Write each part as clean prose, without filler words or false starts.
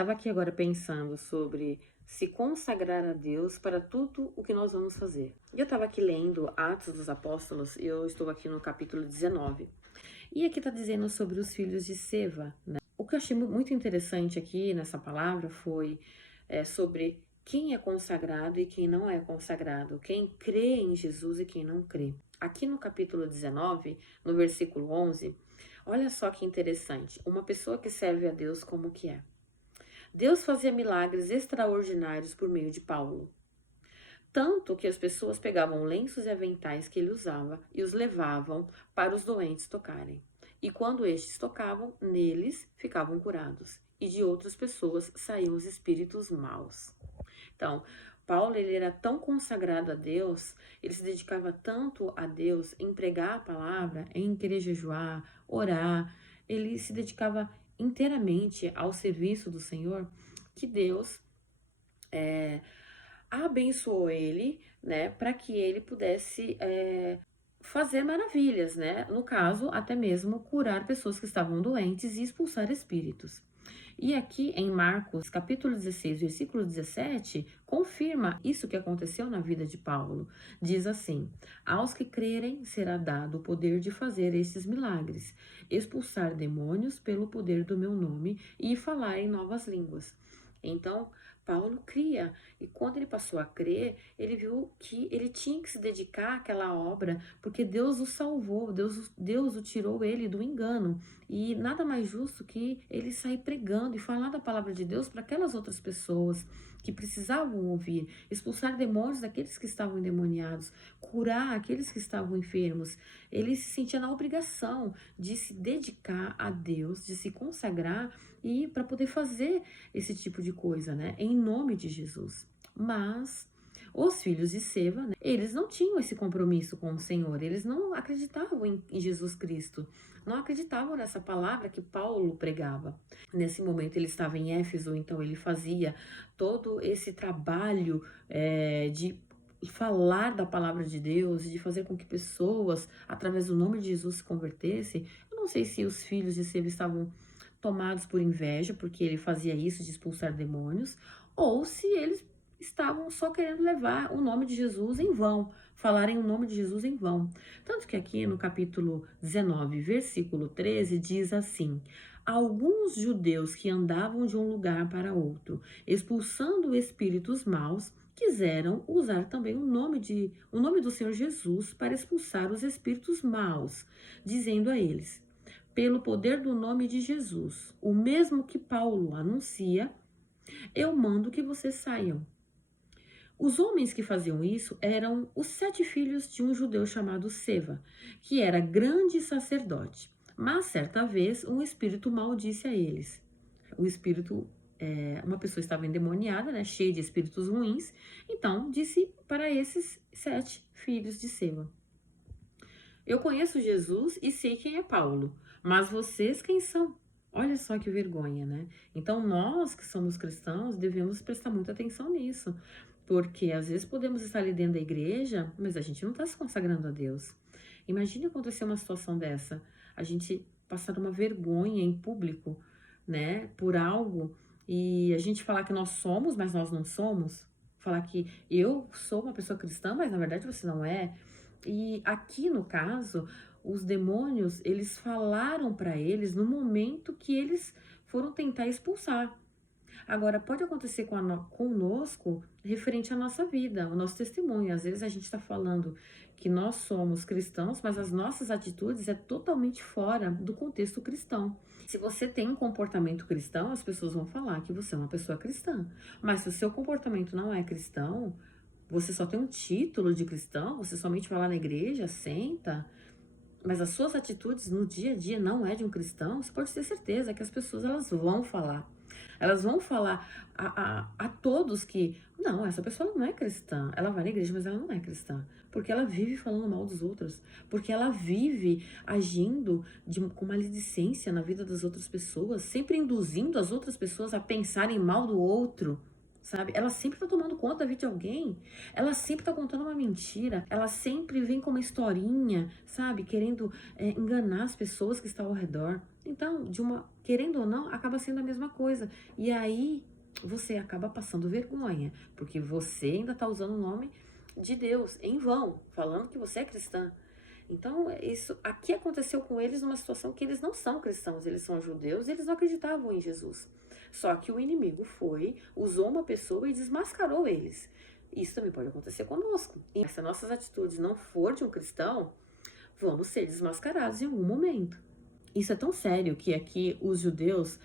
Estava aqui agora pensando sobre se consagrar a Deus para tudo o que nós vamos fazer. E eu estava aqui lendo Atos dos Apóstolos e eu estou aqui no capítulo 19. E aqui está dizendo sobre os filhos de Seva, né? O que eu achei muito interessante aqui nessa palavra foi sobre quem é consagrado e quem não é consagrado, quem crê em Jesus e quem não crê. Aqui no capítulo 19, no versículo 11, olha só que interessante. Uma pessoa que serve a Deus como que é. Deus fazia milagres extraordinários por meio de Paulo. Tanto que as pessoas pegavam lenços e aventais que ele usava e os levavam para os doentes tocarem. E quando estes tocavam, neles ficavam curados. E de outras pessoas saíam os espíritos maus. Então, Paulo ele era tão consagrado a Deus, ele se dedicava tanto a Deus em pregar a palavra, em querer jejuar, orar, ele se dedicava inteiramente ao serviço do Senhor, que Deus abençoou ele, né, para que ele pudesse fazer maravilhas, né? No caso, até mesmo curar pessoas que estavam doentes e expulsar espíritos. E aqui em Marcos, capítulo 16, versículo 17, confirma isso que aconteceu na vida de Paulo. Diz assim: aos que crerem será dado o poder de fazer esses milagres, expulsar demônios pelo poder do meu nome e falar em novas línguas. Então, Paulo cria, e quando ele passou a crer, ele viu que ele tinha que se dedicar àquela obra, porque Deus o salvou, Deus o tirou ele do engano. E nada mais justo que ele sair pregando e falar da palavra de Deus para aquelas outras pessoas que precisavam ouvir, expulsar demônios daqueles que estavam endemoniados, curar aqueles que estavam enfermos. Ele se sentia na obrigação de se dedicar a Deus, de se consagrar e para poder fazer esse tipo de coisa, né? Em nome de Jesus. Mas os filhos de Seva, né, eles não tinham esse compromisso com o Senhor, eles não acreditavam em Jesus Cristo, não acreditavam nessa palavra que Paulo pregava. Nesse momento ele estava em Éfeso, então ele fazia todo esse trabalho de falar da palavra de Deus, de fazer com que pessoas, através do nome de Jesus, se convertessem. Eu não sei se os filhos de Seva estavam tomados por inveja, porque ele fazia isso de expulsar demônios, ou se eles estavam só querendo levar o nome de Jesus em vão, falarem o nome de Jesus em vão. Tanto que aqui no capítulo 19, versículo 13, diz assim: alguns judeus que andavam de um lugar para outro, expulsando espíritos maus, quiseram usar também o nome do Senhor Jesus para expulsar os espíritos maus, dizendo a eles: pelo poder do nome de Jesus, o mesmo que Paulo anuncia, eu mando que vocês saiam. Os homens que faziam isso eram os 7 filhos de um judeu chamado Seva, que era grande sacerdote. Mas certa vez um espírito mal disse a eles. O espírito, uma pessoa estava endemoniada, né, cheia de espíritos ruins, então disse para esses 7 filhos de Seva: eu conheço Jesus e sei quem é Paulo, mas vocês quem são? Olha só que vergonha, né? Então nós que somos cristãos devemos prestar muita atenção nisso, porque às vezes podemos estar ali dentro da igreja, mas a gente não está se consagrando a Deus. Imagine acontecer uma situação dessa, a gente passar uma vergonha em público, né, por algo, e a gente falar que nós somos, mas nós não somos, falar que eu sou uma pessoa cristã, mas na verdade você não é. E aqui no caso, os demônios, eles falaram para eles no momento que eles foram tentar expulsar. Agora, pode acontecer conosco referente à nossa vida, ao nosso testemunho. Às vezes a gente está falando que nós somos cristãos, mas as nossas atitudes é totalmente fora do contexto cristão. Se você tem um comportamento cristão, as pessoas vão falar que você é uma pessoa cristã. Mas se o seu comportamento não é cristão, você só tem um título de cristão, você somente vai lá na igreja, senta, mas as suas atitudes no dia a dia não é de um cristão, você pode ter certeza que as pessoas elas vão falar. Elas vão falar a todos que, não, essa pessoa não é cristã. Ela vai na igreja, mas ela não é cristã. Porque ela vive falando mal dos outros. Porque ela vive agindo com maledicência na vida das outras pessoas, sempre induzindo as outras pessoas a pensarem mal do outro. Sabe? Ela sempre tá tomando conta da vida de alguém. Ela sempre tá contando uma mentira. Ela sempre vem com uma historinha, sabe? Querendo enganar as pessoas que estão ao redor. Então, querendo ou não, acaba sendo a mesma coisa. E aí você acaba passando vergonha, porque você ainda está usando o nome de Deus em vão, falando que você é cristã. Então, isso aqui aconteceu com eles numa situação que eles não são cristãos, eles são judeus, e eles não acreditavam em Jesus. Só que o inimigo usou uma pessoa e desmascarou eles. Isso também pode acontecer conosco. E se nossas atitudes não for de um cristão, vamos ser desmascarados em algum momento. Isso é tão sério que aqui os judeus,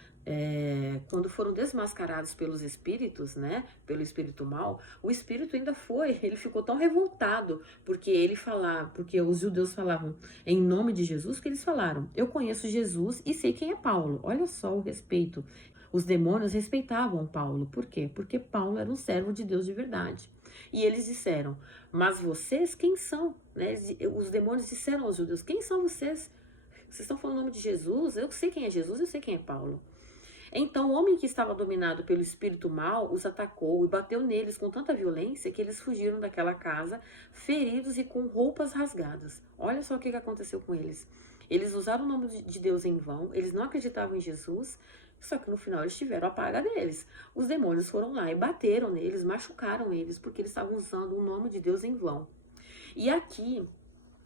quando foram desmascarados pelos espíritos, né, pelo espírito mal, o espírito ele ficou tão revoltado, porque os judeus falavam em nome de Jesus, que eles falaram, eu conheço Jesus e sei quem é Paulo. Olha só o respeito. Os demônios respeitavam Paulo. Por quê? Porque Paulo era um servo de Deus de verdade. E eles disseram, mas vocês quem são? Né? Os demônios disseram aos judeus, quem são vocês? Vocês estão falando o nome de Jesus? Eu sei quem é Jesus, eu sei quem é Paulo. Então o homem que estava dominado pelo espírito mal os atacou e bateu neles com tanta violência que eles fugiram daquela casa, feridos e com roupas rasgadas. Olha só o que aconteceu com eles. Eles usaram o nome de Deus em vão, eles não acreditavam em Jesus, só que no final eles tiveram a paga deles. Os demônios foram lá e bateram neles, machucaram eles, porque eles estavam usando o nome de Deus em vão. E aqui,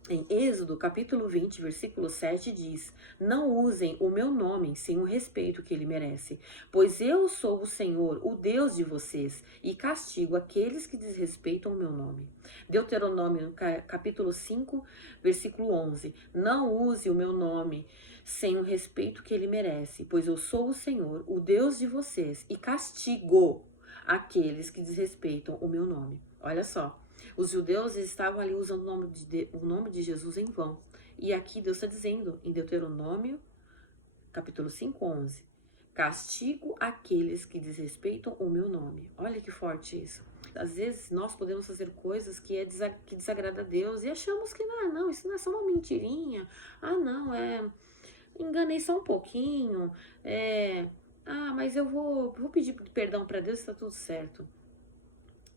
em Êxodo, capítulo 20, versículo 7, diz, não usem o meu nome sem o respeito que ele merece, pois eu sou o Senhor, o Deus de vocês, e castigo aqueles que desrespeitam o meu nome. Deuteronômio, capítulo 5, versículo 11, não use o meu nome sem o respeito que ele merece, pois eu sou o Senhor, o Deus de vocês, e castigo aqueles que desrespeitam o meu nome. Olha só. Os judeus estavam ali usando o nome de Jesus em vão. E aqui Deus está dizendo, em Deuteronômio, capítulo 5, 11, castigo aqueles que desrespeitam o meu nome. Olha que forte isso. Às vezes nós podemos fazer coisas que desagrada a Deus e achamos que não, isso não é só uma mentirinha. Não, enganei só um pouquinho. Mas eu vou pedir perdão para Deus e está tudo certo.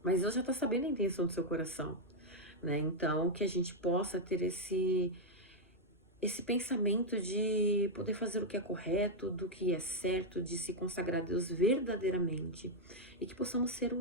Mas Deus já está sabendo a intenção do seu coração, né? Então, que a gente possa ter esse pensamento de poder fazer o que é correto, do que é certo, de se consagrar a Deus verdadeiramente. E que possamos ser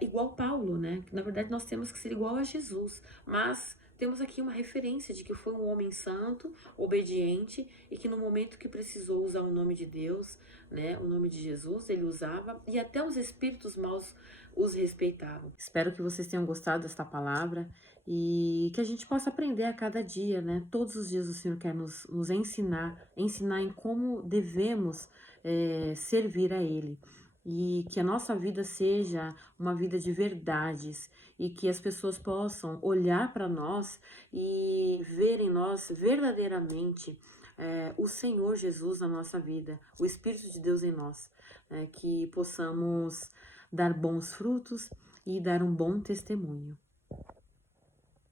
igual Paulo, né? Que na verdade nós temos que ser igual a Jesus, mas temos aqui uma referência de que foi um homem santo, obediente, e que no momento que precisou usar o nome de Deus, né, o nome de Jesus, ele usava, e até os espíritos maus os respeitavam. Espero que vocês tenham gostado desta palavra e que a gente possa aprender a cada dia, né? Todos os dias o Senhor quer nos ensinar em como devemos servir a Ele. E que a nossa vida seja uma vida de verdades e que as pessoas possam olhar para nós e ver em nós verdadeiramente o Senhor Jesus na nossa vida, o Espírito de Deus em nós, que possamos dar bons frutos e dar um bom testemunho.